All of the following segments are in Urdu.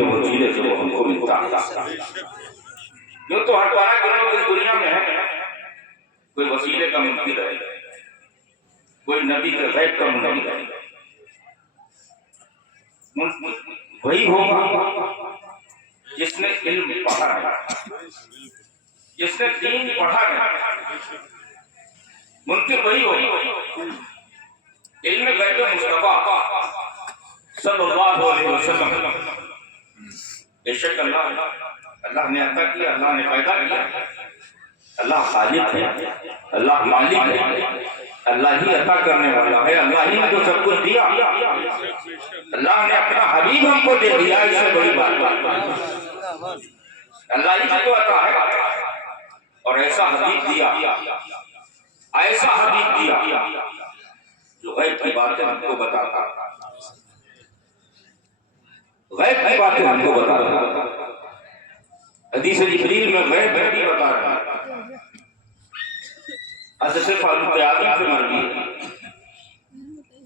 کے وسیلے سے وہ ہم کو ملتا ہے۔ یوں تو ہر طرح کے لوگ اس دنیا میں ہیں، کوئی وسیلے کا منکر ہے، کوئی نبی کے غیب کا منکر ہے۔ وہی ہوگا جس نے علم پڑھا ہے، جس نے دین پڑھا ہے، منکر وہی ہوگا۔ علم غیب مصطفیٰ صلی اللہ علیہ وسلم بے شک اللہ نے عطا کیا، اللہ نے پیدا کیا، اللہ خالق ہے، اللہ مالک ہے، اللہ ہی عطا کرنے والا ہے، اللہ ہی نے تو سب کچھ دیا۔ اللہ نے اپنا حبیب ہم کو دے دیا، اس سے بڑی بات اللہ ہی کو عطا ہے۔ اور ایسا حبیب دیا، ایسا حبیب دیا جو غیب کی باتیں ہم کو بتاتا، غیب کی باتیں ہم کو بتاتا۔ حدیث جبریل میں غیب بھی بتا رہا ہے۔ حضرت فاروق اعظم سے مروی ہے،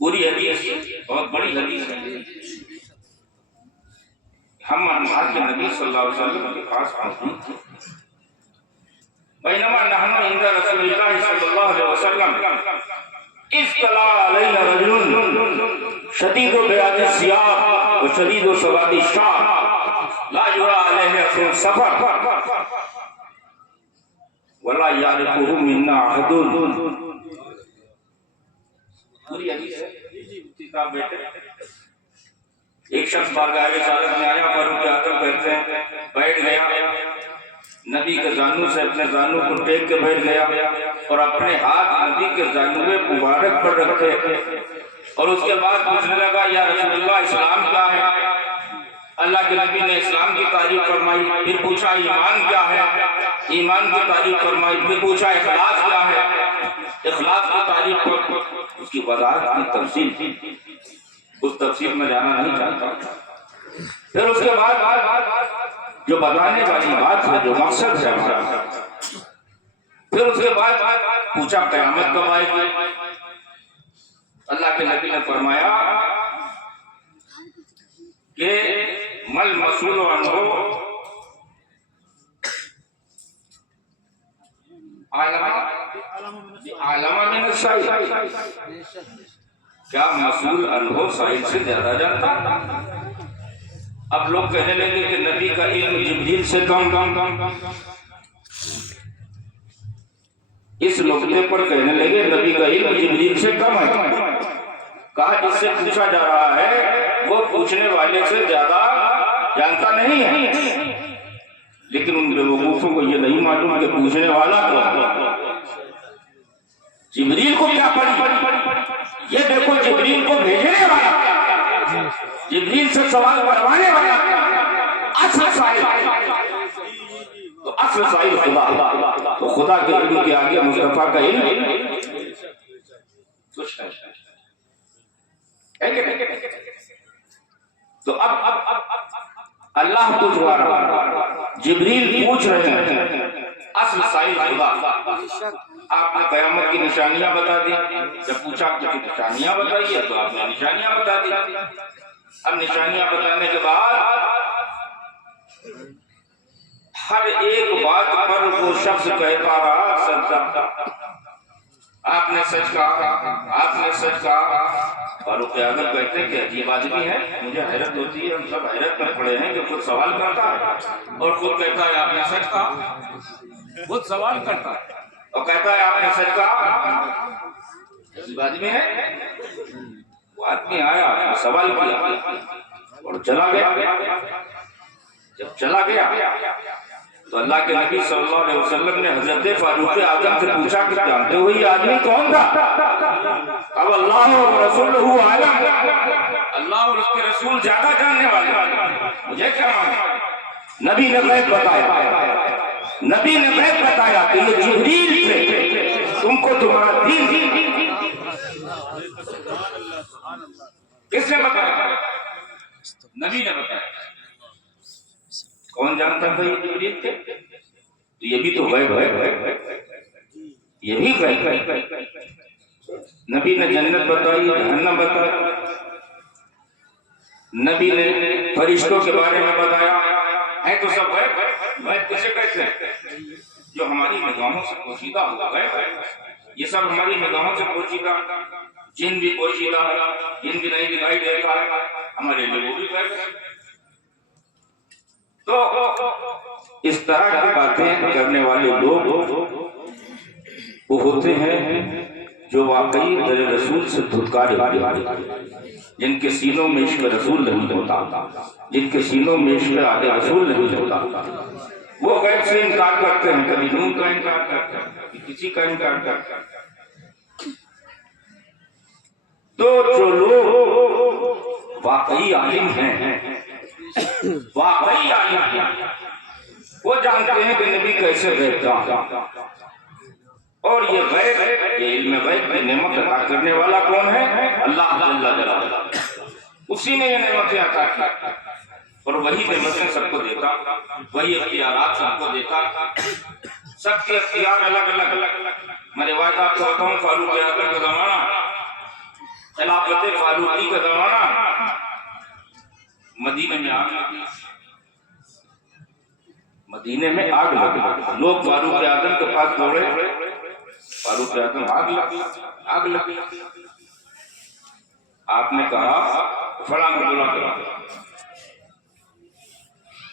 پوری حدیث بہت بڑی حدیث ہے۔ ہم اللہ کے نبی صلی اللہ علیہ وسلم کے پاس پہنچے، بینما نحن عند رسول اللہ صلی اللہ علیہ وسلم اطلع علینا رجل شدید بیاض الثیاب وشدید سواد الشعر لا یرى علیہ اثر السفر ولا یعرفہ منا احد۔ پوری حدیث ہے۔ صاحب بیٹے ایک شخص بارگاہ رسالت میں آیا، فاروق اعظم کہتے ہیں بیٹھ گیا، نبی کے زانو سے اپنے زانو کو ٹیک کے بیٹھ گیا اور اپنے ہاتھ نبی کے زانوے مبارک پر رکھے، اور اس کے بعد پوچھنے لگا یا رسول اللہ اسلام کیا ہے؟ اللہ کے نبی نے اسلام کی تعریف فرمائی، پھر پوچھا ایمان کیا ہے؟ ایمان کی تعریف فرمائی، پھر پوچھا اخلاص کیا ہے؟ اخلاص کی تعریف پر اس کی وضاحت کی تفصیل، اس تفصیل میں جانا نہیں چاہتا۔ پھر اس کے بعد جو بتانے والی بات ہے، جو مقصد ہے ہمارا، پھر اس کے بعد پوچھا قیامت کب آئے گی؟ اللہ کے نبی نے فرمایا کہ مل مسئول عنہ عالم من السائل، کیا مسئول عنہ سائل سے زیادہ جانتا؟ اب لوگ کہنے لگے کہ نبی کا علم جبریل سے کم، اس نقطے پر کہنے لگے نبی کا علم جبریل سے کم ہے۔ کہا جس سے پوچھا جا رہا ہے وہ پوچھنے والے سے زیادہ جانتا نہیں ہے، لیکن ان بیوقوفوں کو یہ نہیں معلوم کہ پوچھنے والا جبریل کو کیا پڑھی۔ یہ دیکھو جبریل کو بھیجنے والا، جبریل سے سوال کروانے والا اصل سائل، تو اصل سائل خدا، تو خدا کے علم کے آگے مصطفیٰ کا علم کچھ ہے۔ تو اب اللہ کو جوارا جبریل پوچھ رہے ہیں، اصل سائل خدا۔ آپ نے قیامت کی نشانیاں بتا دی، جب پوچھا کہ نشانیاں بتائیے تو آپ نے نشانیاں بتا دی۔ اب نشانیاں بتانے کے بعد ہر ایک بات پر وہ شخص کہتا رہا سچ، آپ نے سچ کہا، آپ نے سچ کہا۔ فاروق اعظم کہتے ہیں کہ عجیب آدمی ہے، مجھے حیرت ہوتی ہے، ہم سب حیرت میں پڑے ہیں کہ خود سوال کرتا ہے اور خود کہتا ہے آپ نے سچ کہا، خود سوال کرتا ہے اور کہتا ہے آپ نے سچ کہا۔ عجیب آدمی ہے۔ وہ آدمی آیا، سوال کیا اور چلا گیا۔ جب چلا گیا تو اللہ کے نبی صلی اللہ علیہ وسلم نے حضرت فاروق اعظم سے پوچھا کہ جانتے ہو یہ آدمی کون تھا؟ اب اللہ اور رسولہ عالم، اللہ اور اس کے رسول زیادہ جاننے والے، مجھے کیا معلوم؟ نبی نے غیب بتایا، نبی نے غیب بتایا کہ یہ جبریل سے تم کو تمہارا دین۔ کس نے بتایا؟ نبی نے بتایا۔ کون جانتا تھا یہ جبریل تھے؟ تو یہ بھی تو غیب ہے، یہ بھی غیب ہے۔ نبی نے جنت بتائی، جہنم بتائی، نبی نے فرشتوں کے بارے میں بتایا ہے تو سب غیب غیب کسے کہتے ہیں؟ جو ہماری نگاہوں سے پوشیدہ ہوا غیب ہے، یہ سب ہماری نگاہوں سے پوشیدہ، جن بھی پوشیدہ ہے، جن بھی نہیں دکھائی دیتا ہے، ہمارے لیے وہ بھی غیب ہے۔ تو اس طرح کی باتیں کرنے والے لوگ وہ ہوتے ہیں جو واقعی در رسول سے دھتکارے ہوتے، جن کے سینوں میں عشق رسول نہیں ہوتا، جن کے سینوں میں عشق آل رسول نہیں ہوتا، وہ غیب سے انکار کرتے ہیں، کبھی نور کا انکار کرتے ہیں، کبھی کسی کا انکار کرتے ہیں۔ تو جو لوگ واقعی عالم ہیں، واقعی عالم ہیں، وہ جانتے ہیں کہ نبی کیسے غیب جانتا، اور یہ غیب ہے، یہ علم غیب کی نعمت عطا کرنے والا کون ہے؟ اللہ جل جلالہ، اسی نے یہ نعمتیں عطا کی، اور وہی نعمتیں سب کو دیتا، وہی اختیارات سب کو دیتا، سب کے اختیار الگ الگ۔ میں روایت آپ کو بتاؤں، فاروق اعظم کا زمانہ، خلافت فاروقی کا زمانہ، مدینے میں آگ لگی، مدینے میں آگ لگی، لوگ فاروق اعظم کے پاس دوڑے، فاروق اعظم آگ لگی، آپ نے کہا فلاں کو بلا کر آؤ،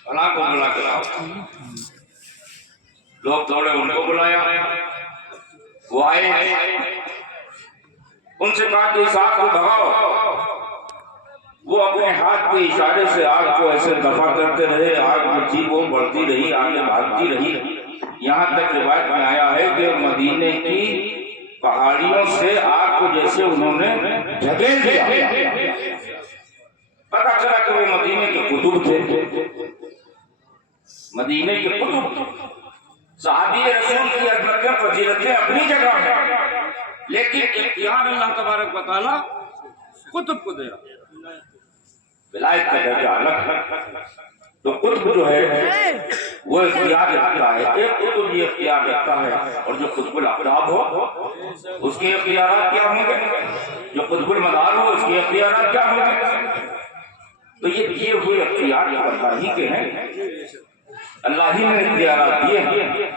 فلاں کو بلا کر آؤ، لوگ دوڑے، ان کو بلایا، وہ آئے، ان سے کہا کہ اس آگ کو بھگاؤ، وہ اپنے ہاتھ کے اشارے سے آگ کو ایسے دفع کرتے رہے، آگ میں تھی وہ بڑھتی رہی، آگے بھاگتی رہی، یہاں تک روایت میں آیا ہے کہ مدینے کی پہاڑیوں سے آگ کو جیسے انہوں نے جھکیل دیا، پتہ چلا کہ وہ مدینے کے قطب تھے، مدینے کے قطب۔ صحابی رسول کی عظمتیں فضیلتیں اپنی جگہ ہیں، لیکن اختیار اللہ تبارک و تعالیٰ قطب کو دیا، ولایت کا درجہ الگ ہے۔ تو قطب جو ہے وہ اختیار رکھتا ہے، ایک قطب یہ اختیار رکھتا ہے، اور جو قطب الاقطاب ہو اس کے اختیارات کیا ہوں گے، جو قطب المدار ہو اس کے اختیارات کیا ہوں گے۔ تو یہ دیے ہوئے اختیار اللہ ہی کے ہیں، اللہ ہی نے اختیارات دیے ہیں،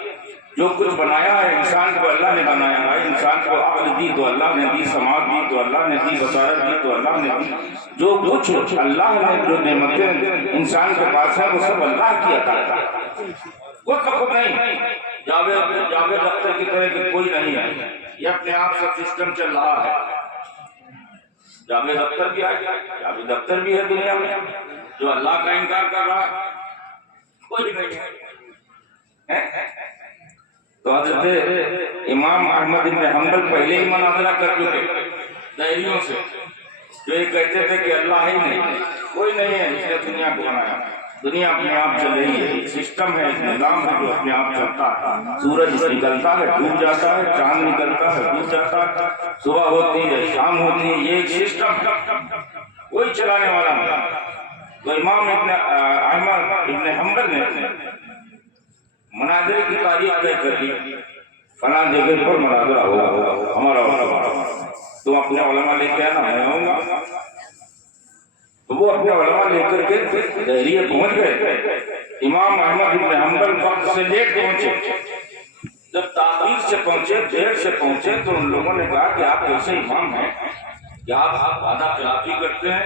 جو کچھ بنایا ہے انسان کو اللہ نے بنایا ہے، انسان کو عقل دی تو اللہ نے دی، سماعت دی تو اللہ نے دی، بصارت دی تو اللہ نے دی، جو کچھ اللہ نے جو نعمتیں انسان کے پاس ہیں وہ سب اللہ کی عطا ہے، وہ خود نہیں۔ جاوید اختر کی طرح کہ کوئی نہیں ہے، یہ اپنے آپ سے سسٹم چل رہا ہے۔ جاوید اختر بھی آئے، جاوید اختر بھی ہے دنیا میں جو اللہ کا انکار کر رہا ہے، کوئی نہیں ہے۔ تو حضرت امام احمد بن حنبل پہلے ہی مناظرہ کر چکے دہریوں سے، جو یہ کہتے تھے کہ اللہ ہی نہیں، کوئی نہیں ہے، اس نے دنیا کو بنایا، دنیا اپنے آپ چل رہی ہے، سسٹم ہے، نظام ہے جو اپنے آپ چلتا ہے، سورج نکلتا ہے ڈوب جاتا ہے، چاند نکلتا ہے ڈوب جاتا ہے، صبح ہوتی ہے شام ہوتی ہے، یہ ایک سسٹم کوئی چلانے والا نہیں۔ تو امام احمد بن حنبل نے مناظرے کی تاریخ طے کر دی، فلاں جگہ پر مناظرہ ہوگا ہمارا، تم اپنے علماء لے کے آنا، میں آؤں گا۔ تو وہ اپنے علماء لے کر کے دہریے پہنچ گئے۔ امام احمد بن حنبل وقت سے لیٹ پہنچے، جب تاخیر سے پہنچے، دیر سے پہنچے، تو ان لوگوں نے کہا کہ آپ ایسے امام ہیں کہ آپ وعدہ خلافی کرتے ہیں،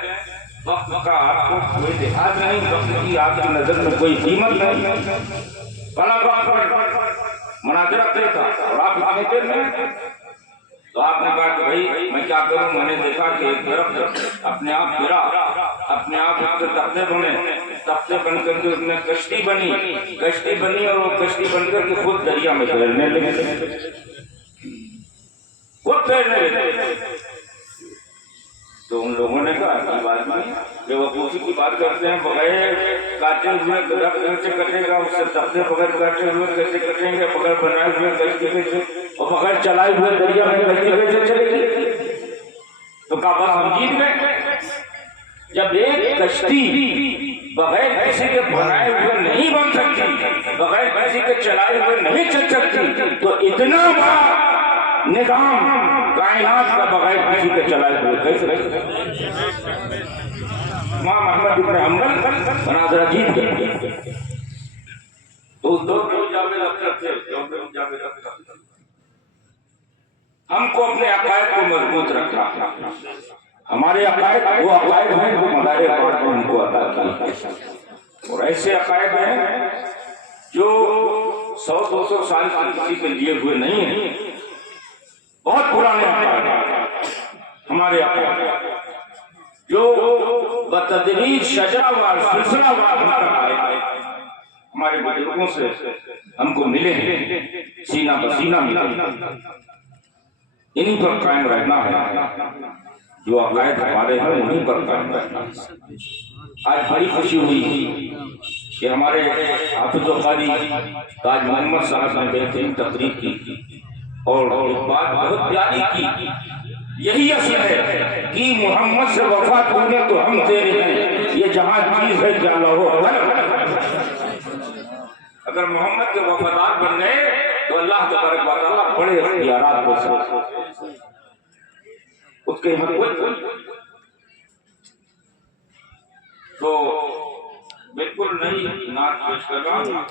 وقت کا آپ کو کوئی لحاظ نہیں، وقت کی آپ کی نظر میں کوئی قیمت نہیں، فلاں وقت پر مناظرہ طے تھا اور آپ اتنے دیر میں۔ تو آپ نے کہا کہ بھائی میں کیا کروں، میں نے دیکھا کہ ایک درخت اپنے آپ گرا، اپنے آپ اس کے تختے بنے، تختے بن کر کے اس میں کشتی بنی اور وہ کشتی بن کر کے خود دریا میں تیرنے لگے، خود تیرنے لگے۔ تو ان لوگوں نے کہا کہ بات نہیں، بے وقوفی کی بات کرتے ہیں، بغیر کاٹے ہوئے درخت کیسے کٹے گا، اس سے تختے بغیر کاٹے ہوئے کیسے کٹیں گے، بغیر بنائے ہوئے کشتی کیسے، اور بغیر چلائے ہوئے دریا میں کشتی کیسے چلے گی۔ تو کہا بس ہم جیت گئے۔ جب ایک کشتی بغیر کسی کے بنائے ہوئے نہیں بن سکتی، بغیر کسی کے چلائے ہوئے نہیں چل سکتی، تو اتنا بڑا نظام کائنات کا بغیر کسی کے چلائے ہوئے کیسے؟ امام احمد بن حنبل مناظرہ جیت گئے. تو اس دور میں جاوید اختر تھے. ہم کو اپنے عقائد کو مضبوط رکھنا. ہمارے عقائد وہ عقائد ہیں جو مدار پاک نے ان کو عطا کیے، اور ایسے عقائد ہیں جو 100-200 سال کی کسی کے لیے ہوئے نہیں ہیں. بہت پرانے عقائد ہیں ہمارے عقائد جو بتدریج شجرہ وار سلسلہ وار آئے ہمارے بزرگوں سے ہم کو ملے ہیں، سینہ بسینہ ملے. انہی پر قائم رہنا ہے. جو عقائد ہمارے ہیں انہی پر قائم رہنا ہے. آج بڑی خوشی ہوئی کہ ہمارے حافظ و قاری تاج محمد صاحب نے بہترین تقریر کی اور ایک بات بہت پیاری کی. یہی اصل ہے کہ محمد سے وفا تونے تو ہم تیرے ہیں، یہ جہاں چیز ہے کیا لہو. اگر محمد کے وفادار بن گئے تو اللہ تبارک و تعالیٰ بڑے اختیارات دے سکتے. اس کے ہمت تو بالکل نہیں نعت پیش کر رہا ہوں.